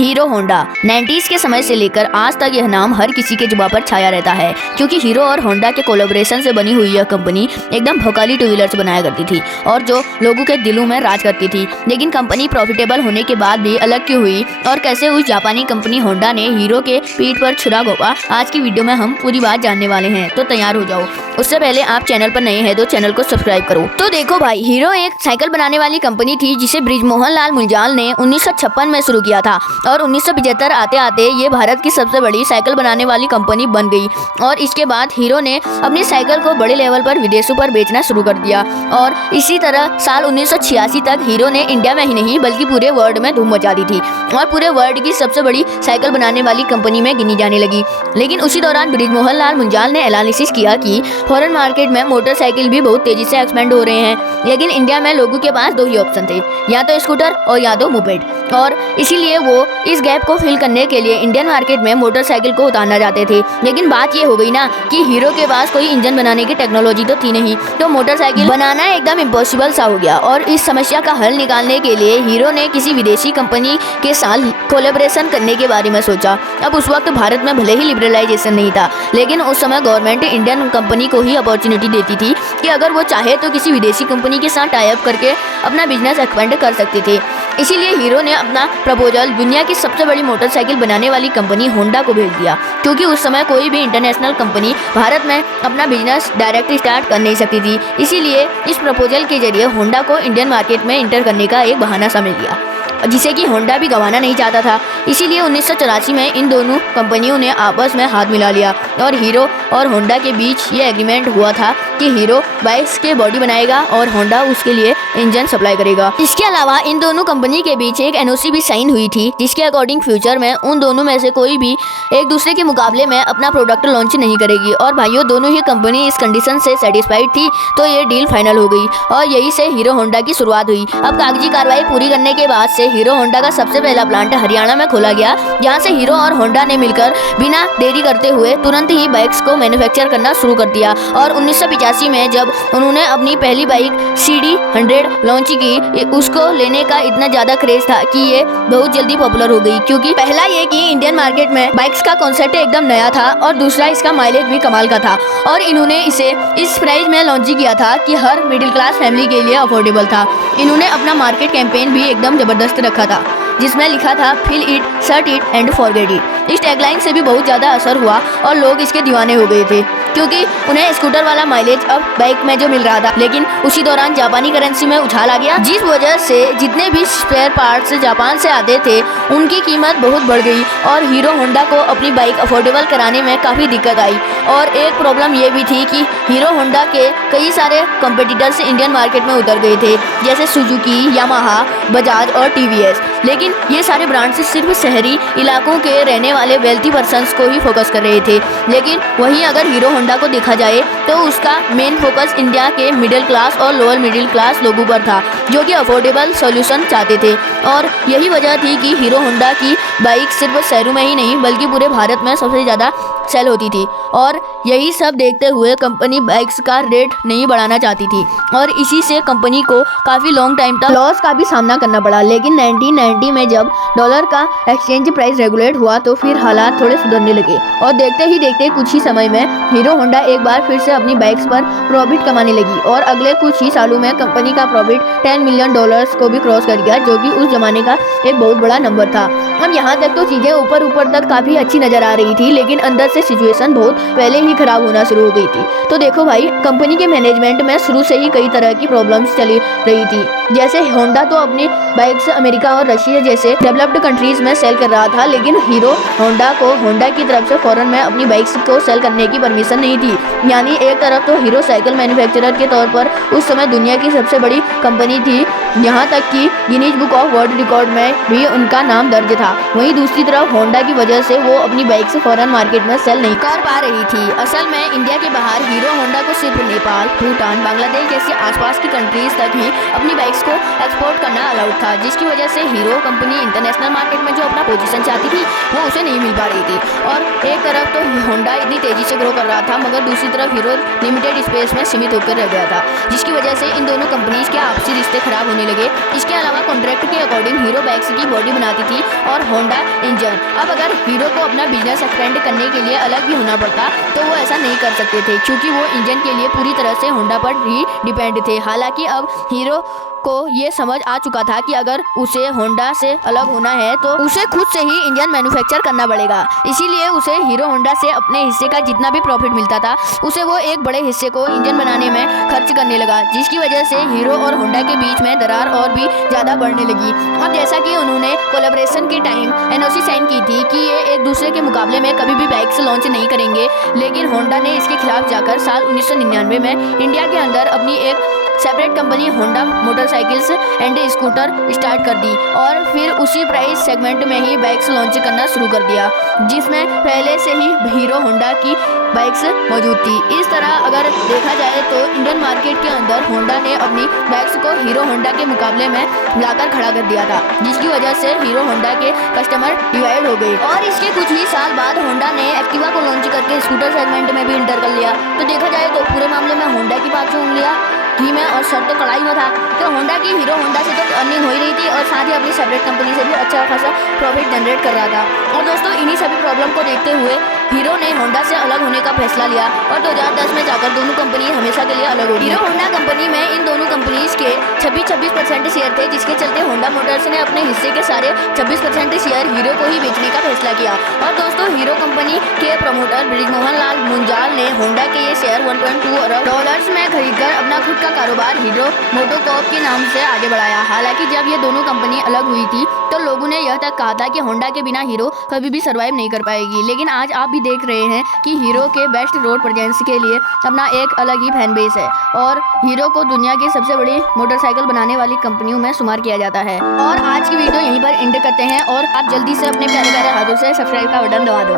Hero Honda 90s के समय से लेकर आज तक यह नाम हर किसी के जुबान पर छाया रहता है, क्योंकि हीरो और होंडा के कोलैबोरेशन से बनी हुई यह कंपनी एकदम भौकाली टू व्हीलर्स बनाया करती थी और जो लोगों के दिलों में राज करती थी। लेकिन कंपनी प्रॉफिटेबल होने के बाद भी अलग क्यों हुई और कैसे उस जापानी कंपनी होंडा ने हीरो के पीठ पर छुरा घोंपा, आज की वीडियो में हम पूरी बात जानने वाले हैं। तो तैयार हो जाओ। उससे पहले आप चैनल पर नए हैं तो चैनल को सब्सक्राइब करो। तो देखो भाई, हीरो एक साइकिल बनाने वाली कंपनी थी जिसे बृजमोहन लाल मुंजाल ने 1956 में शुरू किया था और 1975 आते आते ये भारत की सबसे बड़ी साइकिल बनाने वाली कंपनी बन गई। और इसके बाद हीरो ने अपनी साइकिल को बड़े लेवल पर विदेशों पर बेचना शुरू कर दिया और इसी तरह साल 1986 तक हीरो ने इंडिया में ही नहीं बल्कि पूरे वर्ल्ड में धूम मचा दी थी और पूरे वर्ल्ड की सबसे बड़ी साइकिल बनाने वाली कंपनी में गिनी जाने लगी। लेकिन उसी दौरान बृजमोहन लाल मुंजाल ने एनालिसिस किया कि फॉरेन मार्केट में मोटरसाइकिल भी बहुत तेजी से एक्सपेंड हो रहे हैं, लेकिन इंडिया में लोगों के पास दो ही ऑप्शन थे, या तो स्कूटर और या तो मोपेड। और इसीलिए वो इस गैप को फिल करने के लिए इंडियन मार्केट में मोटरसाइकिल को उतारना चाहते थे। लेकिन बात ये हो गई ना कि हीरो के पास कोई इंजन बनाने की टेक्नोलॉजी तो थी नहीं, तो मोटरसाइकिल बनाना एकदम इम्पॉसिबल सा हो गया। और इस समस्या का हल निकालने के लिए हीरो ने किसी विदेशी कंपनी के साथ कोलैबोरेशन करने के बारे में सोचा। अब उस वक्त भारत में भले ही लिबरलाइजेशन नहीं था, लेकिन उस समय गवर्नमेंट इंडियन कंपनी को ही अपॉर्चुनिटी देती थी कि अगर वो चाहे तो किसी विदेशी कंपनी के साथ टाई अप करके अपना बिजनेस एक्सपेंड कर सकते थे। इसीलिए हीरो ने अपना प्रपोजल दुनिया की सबसे बड़ी मोटरसाइकिल बनाने वाली कंपनी होंडा को भेज दिया, क्योंकि उस समय कोई भी इंटरनेशनल कंपनी भारत में अपना बिजनेस डायरेक्ट स्टार्ट कर नहीं सकती थी। इसीलिए इस प्रपोजल के जरिए होंडा को इंडियन मार्केट में इंटर करने का एक बहाना सा मिल गया, जिसे कि होंडा भी गंवाना नहीं चाहता था। इसीलिए 1984 में इन दोनों कंपनियों ने आपस में हाथ मिला लिया और हीरो और होंडा के बीच ये एग्रीमेंट हुआ था कि हीरो बाइक्स के बॉडी बनाएगा और होंडा उसके लिए इंजन सप्लाई करेगा। इसके अलावा इन दोनों कंपनी के बीच एक एनओसी भी साइन हुई थी, जिसके अकॉर्डिंग फ्यूचर में उन दोनों में से कोई भी एक दूसरे के मुकाबले में अपना प्रोडक्ट लॉन्च नहीं करेगी। और भाइयों, दोनों ही कंपनी इस कंडीशन से सेटिस्फाइड थी, तो ये डील फाइनल हो गई और यही से हीरो होंडा की शुरुआत हुई। अब कागजी कार्रवाई पूरी करने के बाद से हीरो होंडा का सबसे पहला प्लांट हरियाणा में खोला गया, जहां से हीरो और होंडा ने मिलकर बिना देरी करते हुए तुरंत ही बाइक्स को मैन्युफैक्चर करना शुरू कर दिया। और 1985 में जब उन्होंने अपनी पहली बाइक CD 100 लॉन्च की, उसको लेने का इतना ज्यादा क्रेज था कि ये बहुत जल्दी पॉपुलर हो गई, क्योंकि पहला ये कि इंडियन मार्केट में बाइक्स का कॉन्सेप्ट एकदम नया था और दूसरा इसका माइलेज भी कमाल का था। और इन्होंने इसे इस प्राइस में लॉन्च किया था कि हर मिडिल क्लास फैमिली के लिए अफोर्डेबल था। इन्होंने अपना मार्केट कैंपेन भी एकदम जबरदस्त रखा था, जिसमें लिखा था fill it, shut it and forget it. इस टैगलाइन से भी बहुत ज़्यादा असर हुआ और लोग इसके दीवाने हो गए थे, क्योंकि उन्हें स्कूटर वाला माइलेज अब बाइक में जो मिल रहा था। लेकिन उसी दौरान जापानी करेंसी में उछाल आ गया, जिस वजह से जितने भी स्पेयर पार्ट्स जापान से आते थे उनकी कीमत बहुत बढ़ गई और हीरो होंडा को अपनी बाइक अफोर्डेबल कराने में काफ़ी दिक्कत आई। और एक प्रॉब्लम ये भी थी कि हीरो होंडा के कई सारे कंपटीटर्स इंडियन मार्केट में उतर गए थे, जैसे सुजुकी, यामाहा, बजाज और TVS। लेकिन ये सारे ब्रांड्स सिर्फ शहरी इलाकों के रहने वाले वेल्थी पर्सन्स को ही फोकस कर रहे थे। लेकिन वहीं अगर हीरो होंडा को देखा जाए तो उसका मेन फोकस इंडिया के मिडिल क्लास और लोअर मिडिल क्लास लोगों पर था, जो कि अफोर्डेबल सॉल्यूशन चाहते थे। और यही वजह थी कि हीरो होंडा की बाइक सिर्फ शहरों में ही नहीं बल्कि पूरे भारत में सबसे ज़्यादा सेल होती थी। और यही सब देखते हुए कंपनी बाइक्स का रेट नहीं बढ़ाना चाहती थी और इसी से कंपनी को काफ़ी लॉन्ग टाइम तक लॉस का भी सामना करना पड़ा। लेकिन 1990 में जब डॉलर का एक्सचेंज प्राइस रेगुलेट हुआ तो फिर हालात थोड़े सुधरने लगे और देखते ही देखते कुछ ही समय में हीरो होंडा एक बार फिर से अपनी बाइक्स पर प्रॉफिट कमाने लगी और अगले कुछ ही सालों में कंपनी का प्रॉफिट $10 मिलियन को भी क्रॉस कर गया, जो कि उस जमाने का एक बहुत बड़ा नंबर था। अब यहाँ तक तो चीज़ें ऊपर तक काफ़ी अच्छी नज़र आ रही थी, लेकिन अंदर से सिचुएशन बहुत पहले ही खराब होना शुरू हो गई थी। तो देखो भाई, कंपनी के मैनेजमेंट में शुरू से ही कई तरह की प्रॉब्लम्स चली रही थी। जैसे होंडा तो अपनी बाइक्स अमेरिका और रशिया जैसे डेवलप्ड कंट्रीज में सेल कर रहा था, लेकिन हीरो होंडा को होंडा की तरफ से फॉरेन में अपनी बाइक्स को सेल करने की परमिशन नहीं थी। यानी एक तरफ तो हीरो साइकिल मैन्युफैक्चरर के तौर पर उस समय दुनिया की सबसे बड़ी कंपनी थी, यहाँ तक कि Guinness book of world record में भी उनका नाम दर्ज था। वहीं दूसरी तरफ होंडा की वजह से वो अपनी बाइक्स फॉरेन मार्केट में सेल नहीं कर पा रही थी। असल में इंडिया के बाहर हीरो होंडा को सिर्फ नेपाल, भूटान, बांग्लादेश जैसे आसपास की कंट्रीज तक ही अपनी बाइक्स को एक्सपोर्ट करना अलाउड था, जिसकी वजह से हीरो कंपनी इंटरनेशनल मार्केट में जो अपना पोजीशन चाहती थी वो उसे नहीं मिल पा रही थी। और एक तरफ तो होंडा इतनी तेजी से ग्रो कर रहा था, मगर दूसरी तरफ हीरो लिमिटेड स्पेस में सीमित होकर रह गया था, जिसकी वजह से इन दोनों कंपनीज के आपसी रिश्ते खराब होने होने लगे। इसके अलावा कॉन्ट्रैक्ट के अकॉर्डिंग हीरो बाइक्स की बॉडी बनाती थी और होंडा इंजन। अब अगर हीरो को अपना बिजनेस एक्सपेंड करने के लिए अलग भी होना पड़ता तो वो ऐसा नहीं कर सकते थे, क्योंकि वो इंजन के लिए पूरी तरह से होंडा पर ही डिपेंड थे। हालांकि अब हीरो को ये समझ आ चुका था कि अगर उसे होंडा से अलग होना है तो उसे खुद से ही इंजन मैन्युफैक्चर करना पड़ेगा। इसीलिए उसे हीरो होंडा से अपने हिस्से का जितना भी प्रॉफिट मिलता था उसे वो एक बड़े हिस्से को इंजन बनाने में खर्च करने लगा, जिसकी वजह से हीरो और होंडा के बीच में दरार और भी ज़्यादा बढ़ने लगी। अब जैसा कि उन्होंने कोलैबोरेशन के टाइम एनओसी साइन की थी कि ये एक दूसरे के मुकाबले में कभी भी बाइक्स लॉन्च नहीं करेंगे, लेकिन होंडा ने इसके खिलाफ जाकर साल 1999 में इंडिया के अंदर अपनी एक separate company Honda motorcycles and scooter start कर दी और फिर उसी प्राइस सेगमेंट में ही बाइक्स लॉन्च करना शुरू कर दिया, जिसमें पहले से ही हीरो होंडा की बाइक्स मौजूद थी। इस तरह अगर देखा जाए तो इंडियन मार्केट के अंदर होंडा ने अपनी बाइक्स को हीरो होंडा के मुकाबले में लाकर खड़ा कर दिया था, जिसकी वजह से हीरो होंडा के कस्टमर डिवाइड हो गए। और इसके कुछ ही साल बाद होंडा ने एक्टिवा को लॉन्च करके स्कूटर सेगमेंट में भी इंटर कर लिया। तो देखा जाए तो पूरे मामले में होंडा की बात सुन लिया घी में और सर तो कढ़ाई में था। तो होंडा की हीरो होंडा से तो अर्निंग हो ही रही थी और साथ ही अपनी सेपरेट कंपनी से भी अच्छा खासा प्रॉफिट जनरेट कर रहा था। और दोस्तों इन्हीं सभी प्रॉब्लम को देखते हुए हीरो ने होंडा से अलग होने का फैसला लिया और 2010 में जाकर दोनों कंपनी हमेशा के लिए अलग हो गई। हीरो होंडा कंपनी में इन दोनों कंपनीज के 26% शेयर थे, जिसके चलते होंडा मोटर्स ने अपने हिस्से के सारे 26% शेयर हीरो को ही बेचने का फैसला किया। और दोस्तों हीरो कंपनी के प्रमोटर ब्रिजमोहन लाल मुंजाल ने होंडा के ये शेयर 1.2 अरब डॉलर्स में खरीदकर अपना खुद का कारोबार हीरो मोटोकॉर्प के नाम से आगे बढ़ाया। हालांकि जब ये दोनों कंपनी अलग हुई थी तो लोगों ने यह तक कहा था कि होंडा के बिना हीरो कभी भी सर्वाइव नहीं कर पाएगी, लेकिन आज आप भी देख रहे हैं कि हीरो के बेस्ट रोड प्रेजेंस के लिए अपना एक अलग ही फैन बेस है और हीरो को दुनिया की सबसे बड़ी मोटरसाइकिल बनाने वाली कंपनियों में शुमार किया जाता है। और आज की वीडियो यहीं पर एंड करते हैं और आप जल्दी से अपने प्यारे प्यारे हाथों से सब्सक्राइब का बटन दबा दो।